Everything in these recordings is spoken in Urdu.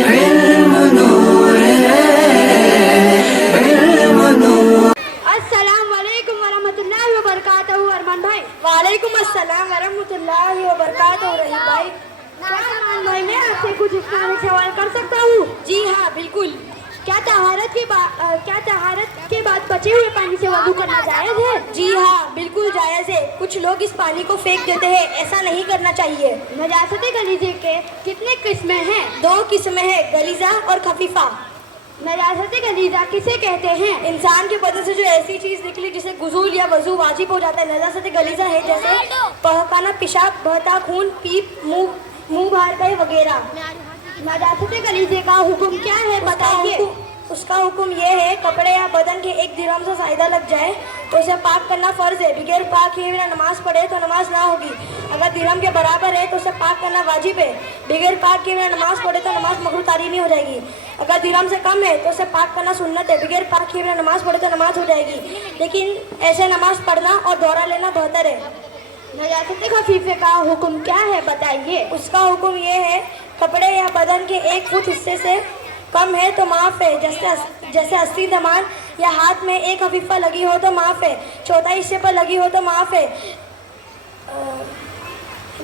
علم نور ہے، علم نور۔ السلام علیکم ورحمۃ اللہ وبرکاتہ ارمان بھائی۔ وعلیکم السلام ورحمۃ اللہ وبرکاتہ رحیم بھائی۔ کیا ارمان بھائی میں آپ سے کچھ اسلامک سوال کر سکتا ہوں؟ جی ہاں بالکل۔ کیا طہارت کے بعد بچے ہوئے پانی سے وضو کرنا جائز ہے؟ جی ہاں بالکل جائز ہے۔ کچھ لوگ اس پانی کو پھینک دیتے ہیں، ایسا نہیں کرنا چاہیے۔ نجاست غلیظہ کے کتنے قسمیں ہیں؟ 2 قسمیں ہیں، غلیظہ اور خفیفہ۔ نجاست غلیظہ کسے کہتے ہیں؟ انسان کے بدن سے جو ایسی چیز نکلی جسے غسل یا وضو واجب ہو جاتا ہے، نجاست غلیظہ ہے، جیسے پہکانا، پیشاب، بہتا خون، پیپ، منہ باہر گئے وغیرہ۔ نجاست غلیظہ کا حکم کیا ہے بتائیے؟ اس کا حکم یہ ہے، کپڑے یا بدن کے 1 درہم سے زائدہ لگ جائے تو اسے پاک کرنا فرض ہے۔ بغیر پاک کیے بنا نماز پڑھے تو نماز نہ ہوگی۔ اگر درہم کے برابر ہے تو اسے پاک کرنا واجب ہے۔ بغیر پاک کیے بنا نماز پڑھے تو نماز مکروہ تحریمی ہو جائے گی۔ اگر درہم سے کم ہے تو اسے پاک کرنا سنت ہے۔ بغیر پاک کیے بنا نماز پڑھے تو نماز ہو جائے گی، لیکن ایسے نماز پڑھنا اور دورہ لینا بہتر ہے۔ نجاست خفیفہ کا حکم کیا ہے بتائیے؟ اس کا حکم یہ ہے، کپڑے یا بدن کے 1 فٹ حصے سے کم ہے تو معاف ہے، جیسے ہستی دمان یا ہاتھ میں 1 خفیفہ لگی ہو تو معاف ہے، چوتھائی حصے پر لگی ہو تو معاف ہے،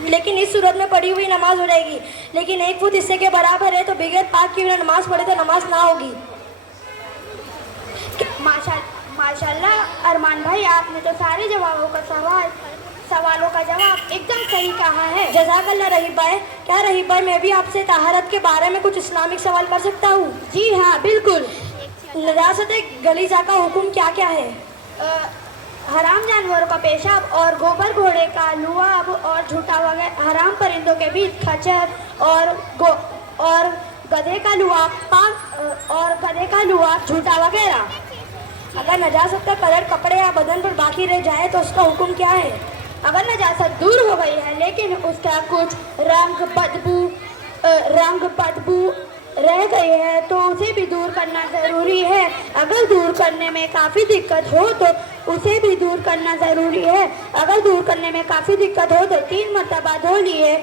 لیکن اس صورت میں پڑھی ہوئی نماز ہو جائے گی۔ لیکن 1 فٹ حصے کے برابر ہے تو بغیر پاک کیے بنا نماز پڑھے تو نماز نہ ہوگی۔ ماشاءاللہ ارمان بھائی، آپ نے تو سارے سوالوں کا جواب ایک دم صحیح کہا ہے۔ جزاک اللہ رحیم بھائی۔ کیا رحیم بھائی میں بھی آپ سے طہارت کے بارے میں کچھ اسلامک سوال کر سکتا ہوں؟ جی ہاں بالکل۔ نجاست غلیظہ کا حکم کیا کیا ہے؟ حرام جانوروں کا پیشاب اور گوبر، گھوڑے کا لعاب اور جھوٹا وغیرہ، حرام پرندوں کے بیچ کھچر اور گدھے کا لعاب جھوٹا وغیرہ۔ اگر نجاست کا قدر کپڑے یا بدن پر باقی رہ جائے تو اس کا حکم کیا ہے؟ اگر نجاست دور ہو گئی ہے لیکن اس کا کچھ رنگ بدبو رہ گئی ہے تو اسے بھی دور کرنا ضروری ہے۔ اگر دور کرنے میں کافی دقت ہو تو اسے بھی دور کرنا ضروری ہے۔ اگر دور کرنے میں کافی دقت ہو تو 3 مرتبہ دھو لیے،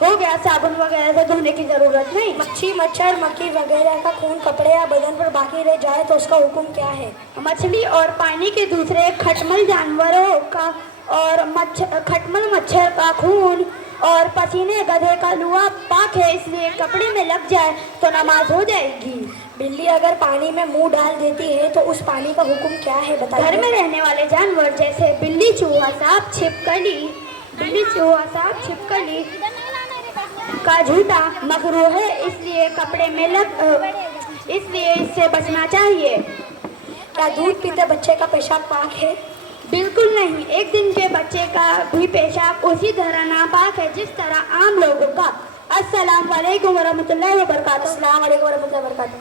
ہو گیا، صابن وغیرہ سے دھونے کی ضرورت نہیں۔ مچھی، مچھر، مکھی وغیرہ کا خون کپڑے یا بدن پر باقی رہ جائے تو اس کا حکم کیا ہے؟ مچھلی اور پانی کے دوسرے کھٹمل جانوروں کا اور کھٹمل مچھر کا خون اور پسینے، گدھے کا لعاب پاک ہے، اس لیے کپڑے میں لگ جائے تو نماز ہو جائے گی۔ بلی اگر پانی میں منہ ڈال دیتی ہے تو اس پانی کا حکم کیا ہے بتائیے؟ گھر میں رہنے والے جانور جیسے بلی، چوہا، سانپ، چھپکلی کا جھوٹا مکروہ ہے، اس لیے اس سے بچنا چاہیے۔ کیا دودھ پیتے بچے کا پیشاب پاک ہے؟ بالکل نہیں، 1 دن کے بچے کا بھی پیشاب اسی طرح ناپاک ہے جس طرح عام لوگوں کا۔ السلام علیکم ورحمۃ اللہ وبرکاتہ۔ السلام علیکم ورحمۃ اللہ وبرکاتہ۔